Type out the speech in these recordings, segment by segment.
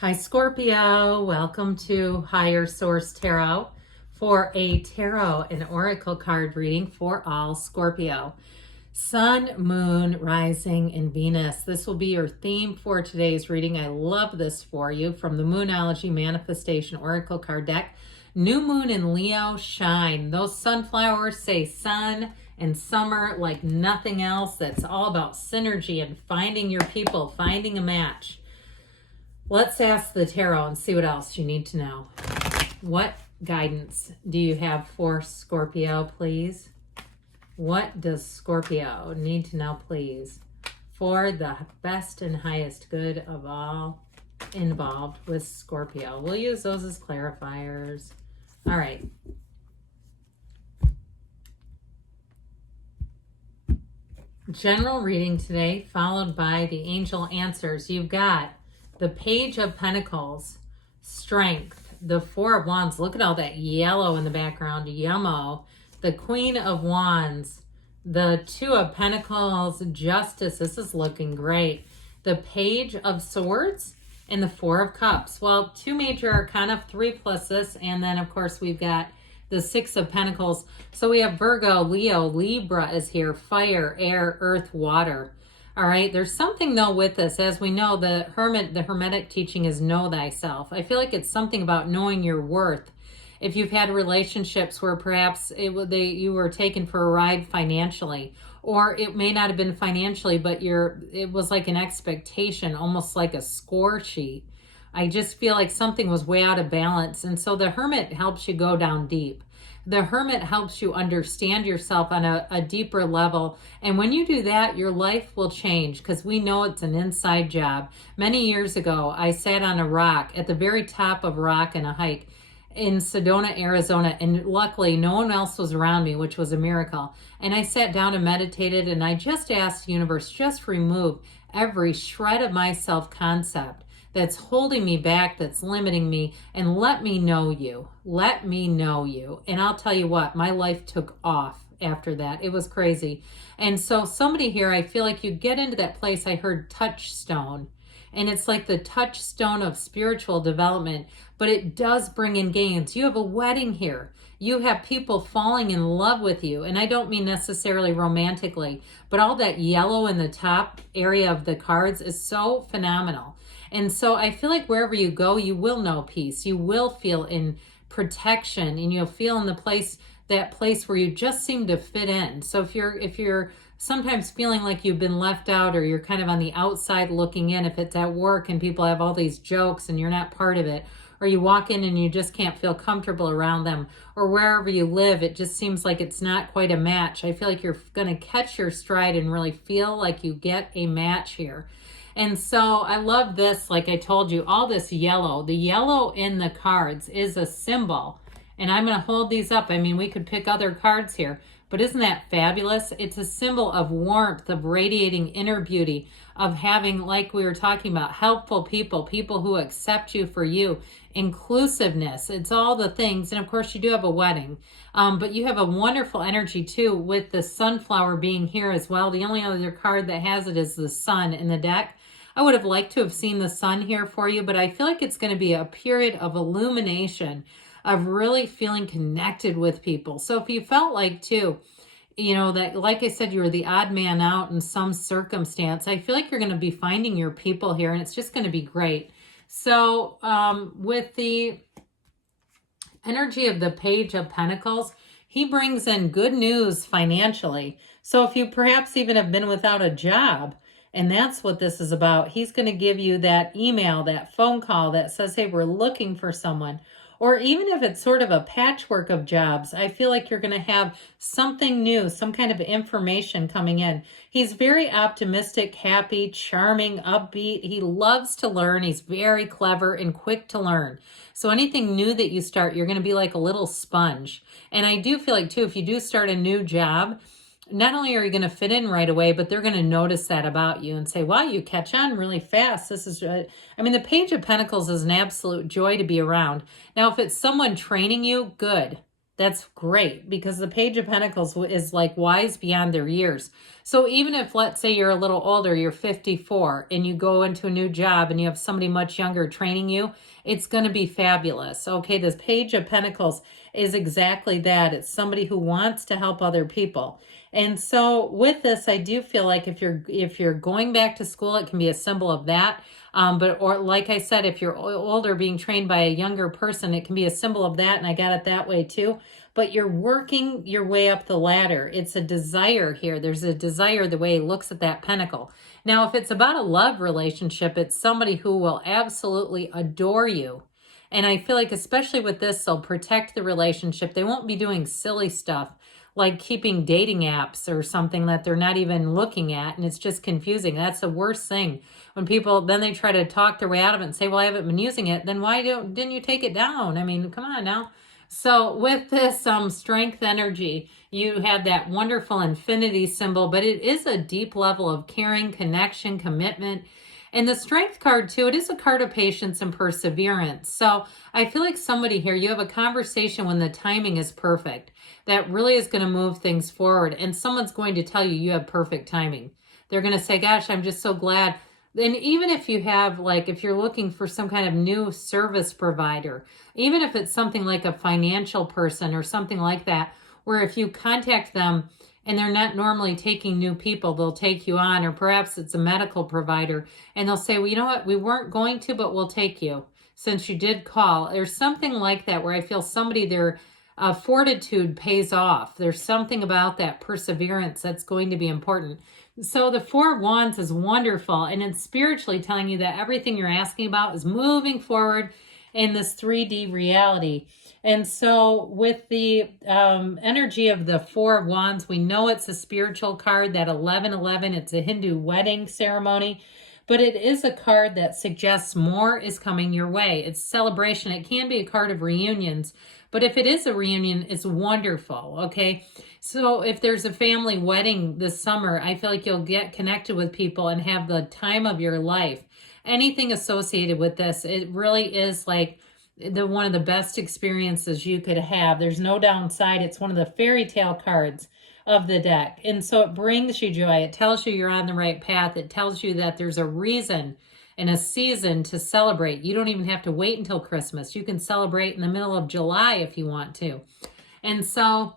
Hi, Scorpio. Welcome to Higher Source Tarot for a tarot and oracle card reading for all Scorpio. Sun, Moon, Rising, and Venus. This will be your theme for today's reading. I love this for you from the Moonology Manifestation Oracle card deck. New Moon in Leo, shine. Those sunflowers say sun and summer like nothing else. That's all about synergy and finding your people, finding a match. Let's ask the tarot and see what else you need to know. What guidance do you have for Scorpio, please? What does Scorpio need to know, please, for the best and highest good of all involved with Scorpio? We'll use those as clarifiers. All right. General reading today, followed by the angel answers. You've got the Page of Pentacles, Strength, the Four of Wands. Look at all that yellow in the background, yummo. The Queen of Wands, the Two of Pentacles, Justice. This is looking great. The Page of Swords and the Four of Cups. Well, two major arcana, 3 plus this, and then of course we've got the Six of Pentacles. So we have Virgo, Leo, Libra is here, fire, air, earth, water. All right, there's something though with this. As we know, the Hermetic teaching is know thyself. I feel like it's something about knowing your worth. If you've had relationships where perhaps you were taken for a ride financially, or it may not have been financially, but it was like an expectation, almost like a score sheet. I just feel like something was way out of balance. And so the Hermit helps you go down deep. The Hermit helps you understand yourself on a deeper level. And when you do that, your life will change, because we know it's an inside job. Many years ago, I sat on a rock at the very top of a rock in a hike in Sedona, Arizona, and luckily no one else was around me, which was a miracle. And I sat down and meditated, and I just asked the universe, just remove every shred of my self-concept that's holding me back, that's limiting me, and let me know you. Let me know you. And I'll tell you what, my life took off after that. It was crazy. And so somebody here, I feel like you get into that place, I heard touchstone. And it's like the touchstone of spiritual development, but it does bring in gains. You have a wedding here. You have people falling in love with you. And I don't mean necessarily romantically, but all that yellow in the top area of the cards is so phenomenal. And so I feel like wherever you go, you will know peace. You will feel in protection, and you'll feel in that place where you just seem to fit in. So if you're sometimes feeling like you've been left out, or you're kind of on the outside looking in, if it's at work and people have all these jokes and you're not part of it, or you walk in and you just can't feel comfortable around them, or wherever you live, it just seems like it's not quite a match. I feel like you're going to catch your stride and really feel like you get a match here. And so I love this, like I told you, all this yellow. The yellow in the cards is a symbol. And I'm going to hold these up. I mean, we could pick other cards here, but isn't that fabulous? It's a symbol of warmth, of radiating inner beauty, of having, like we were talking about, helpful people, people who accept you for you, inclusiveness. It's all the things. And of course, you do have a wedding, but you have a wonderful energy too, with the sunflower being here as well. The only other card that has it is the sun in the deck. I would have liked to have seen the sun here for you, but I feel like it's going to be a period of illumination, of really feeling connected with people. So if you felt like too, that, like I said, you were the odd man out in some circumstance, I feel like you're going to be finding your people here, and it's just going to be great. So with the energy of the Page of Pentacles, he brings in good news financially. So if you perhaps even have been without a job, and that's what this is about, he's going to give you that email, that phone call that says, hey, we're looking for someone. Or even if it's sort of a patchwork of jobs, I feel like you're going to have something new, some kind of information coming in. He's very optimistic, happy, charming, upbeat. He loves to learn. He's very clever and quick to learn. So anything new that you start, you're going to be like a little sponge. And I do feel like too, if you do start a new job, not only are you going to fit in right away, but they're going to notice that about you and say, wow, you catch on really fast. This is, the Page of Pentacles is an absolute joy to be around. Now, if it's someone training you, good. That's great, because the Page of Pentacles is like wise beyond their years. So even if, let's say you're a little older, you're 54, and you go into a new job and you have somebody much younger training you, it's going to be fabulous. Okay, this Page of Pentacles is exactly that. It's somebody who wants to help other people. And so with this, I do feel like if you're going back to school, it can be a symbol of that. Or like I said, if you're older being trained by a younger person, it can be a symbol of that. And I got it that way too. But you're working your way up the ladder. It's a desire here. There's a desire the way he looks at that pentacle. Now, if it's about a love relationship, it's somebody who will absolutely adore you. And I feel like especially with this, they'll protect the relationship. They won't be doing silly stuff like keeping dating apps or something that they're not even looking at, and it's just confusing. That's the worst thing. When people, then they try to talk their way out of it and say, well, I haven't been using it. Then why didn't you take it down? I mean, come on now. So with this strength energy, you have that wonderful infinity symbol, but it is a deep level of caring, connection, commitment. And the strength card too, it is a card of patience and perseverance. So I feel like somebody here, you have a conversation when the timing is perfect. That really is going to move things forward. And someone's going to tell you you have perfect timing. They're going to say, gosh, I'm just so glad. And even if you have, like, if you're looking for some kind of new service provider, even if it's something like a financial person or something like that, where if you contact them and they're not normally taking new people, they'll take you on. Or perhaps it's a medical provider and they'll say, well, you know what, we weren't going to, but we'll take you since you did call. There's something like that where I feel somebody, their fortitude pays off. There's something about that perseverance that's going to be important. So the Four of Wands is wonderful, and it's spiritually telling you that everything you're asking about is moving forward in this 3D reality. And so with the energy of the Four of Wands, we know it's a spiritual card, that 1111, it's a Hindu wedding ceremony. But it is a card that suggests more is coming your way. It's celebration. It can be a card of reunions, but if it is a reunion, it's wonderful, okay? So if there's a family wedding this summer, I feel like you'll get connected with people and have the time of your life. Anything associated with this, it really is like one of the best experiences you could have. There's no downside. It's one of the fairy tale cards of the deck. And so it brings you joy. It tells you you're on the right path. It tells you that there's a reason and a season to celebrate. You don't even have to wait until Christmas. You can celebrate in the middle of July if you want to. And so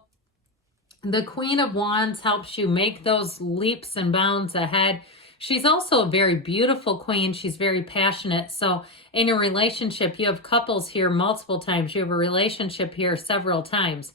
the Queen of Wands helps you make those leaps and bounds ahead. She's also a very beautiful queen. She's very passionate. So in a relationship, you have couples here multiple times. You have a relationship here several times.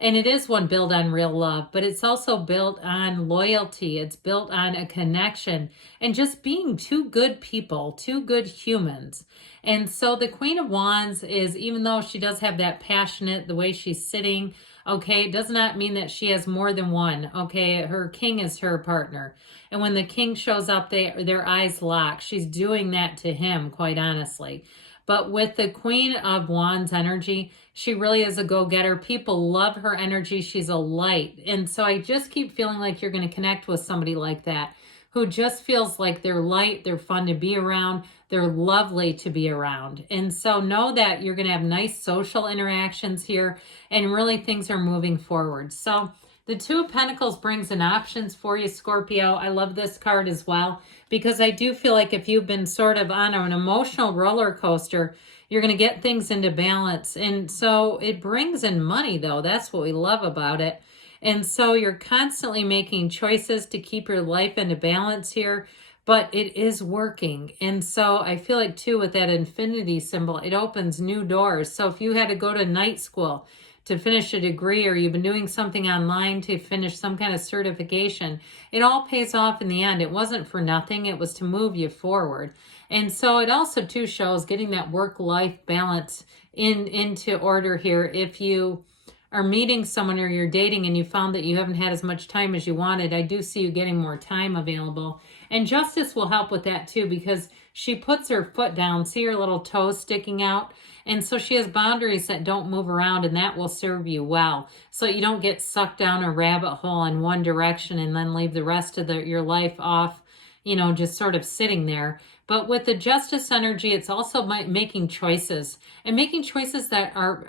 And it is one built on real love, but it's also built on loyalty. It's built on a connection and just being two good people, two good humans. And so the Queen of Wands is, even though she does have that passionate, the way she's sitting, okay, it does not mean that she has more than one. Okay, her king is her partner. And when the king shows up, their eyes lock. She's doing that to him, quite honestly. But with the Queen of Wands energy, she really is a go-getter. People love her energy. She's a light. And so I just keep feeling like you're going to connect with somebody like that, who just feels like they're light, they're fun to be around, they're lovely to be around. And so know that you're going to have nice social interactions here, and really things are moving forward. So the Two of Pentacles brings in options for you, Scorpio. I love this card as well, because I do feel like if you've been sort of on an emotional roller coaster, you're going to get things into balance. And so it brings in money, though. That's what we love about it. And so you're constantly making choices to keep your life into balance here, but it is working. And so I feel like, too, with that infinity symbol, it opens new doors. So if you had to go to night school to finish a degree, or you've been doing something online to finish some kind of certification, it all pays off in the end. It wasn't for nothing. It was to move you forward. And so it also too shows getting that work-life balance into order here. If you are meeting someone or you're dating and you found that you haven't had as much time as you wanted, I do see you getting more time available. And Justice will help with that too, because she puts her foot down. See her little toes sticking out? And so she has boundaries that don't move around, and that will serve you well. So you don't get sucked down a rabbit hole in one direction and then leave the rest of your life off, you know, just sort of sitting there. But with the Justice energy, it's also making choices, and making choices that are,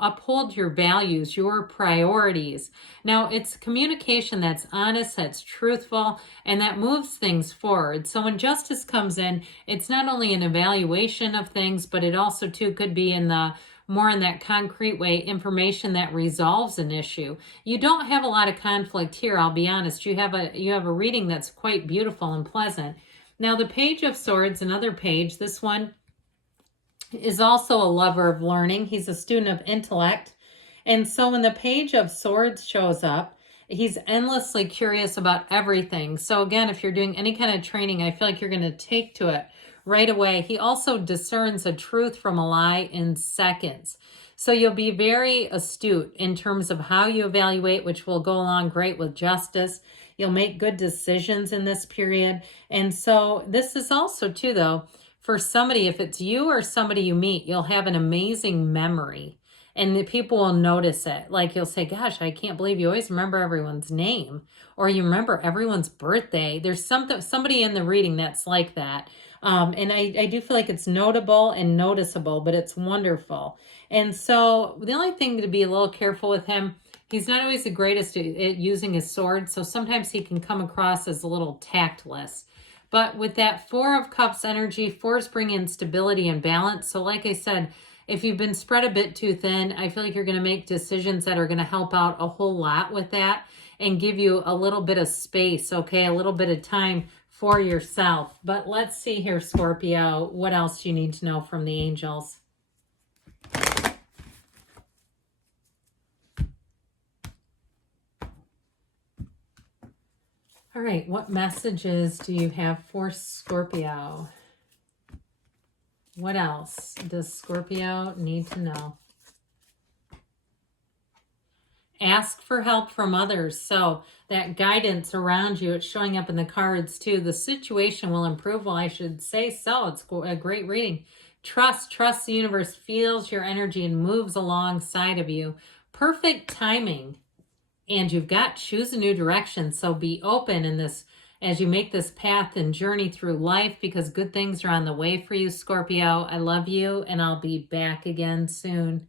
uphold your values, your priorities. Now, it's communication that's honest, that's truthful, and that moves things forward. So when Justice comes in, it's not only an evaluation of things, but it also too could be in the more in that concrete way, information that resolves an issue. You don't have a lot of conflict here, I'll be honest. You have a reading that's quite beautiful and pleasant. Now the Page of Swords, another page, this one is also a lover of learning. He's a student of intellect. And so when the Page of Swords shows up, he's endlessly curious about everything. So again, if you're doing any kind of training, I feel like you're going to take to it right away. He also discerns a truth from a lie in seconds. So you'll be very astute in terms of how you evaluate, which will go along great with Justice. You'll make good decisions in this period. And so this is also too, though, for somebody, if it's you or somebody you meet, you'll have an amazing memory. And the people will notice it. Like you'll say, gosh, I can't believe you always remember everyone's name. Or you remember everyone's birthday. There's somebody in the reading that's like that. And I do feel like it's notable and noticeable, but it's wonderful. And so the only thing to be a little careful with him, he's not always the greatest at using his sword. So sometimes he can come across as a little tactless. But with that Four of Cups energy, fours bring in stability and balance. So like I said, if you've been spread a bit too thin, I feel like you're going to make decisions that are going to help out a whole lot with that and give you a little bit of space, okay? A little bit of time for yourself. But let's see here, Scorpio, what else you need to know from the angels. All right, what messages do you have for Scorpio? What else does Scorpio need to know? Ask for help from others. So that guidance around you, it's showing up in the cards too. The situation will improve. Well, I should say so. It's a great reading. Trust the universe feels your energy and moves alongside of you. Perfect timing. And you've got choose a new direction. So be open in this as you make this path and journey through life, because good things are on the way for you, Scorpio. I love you, and I'll be back again soon.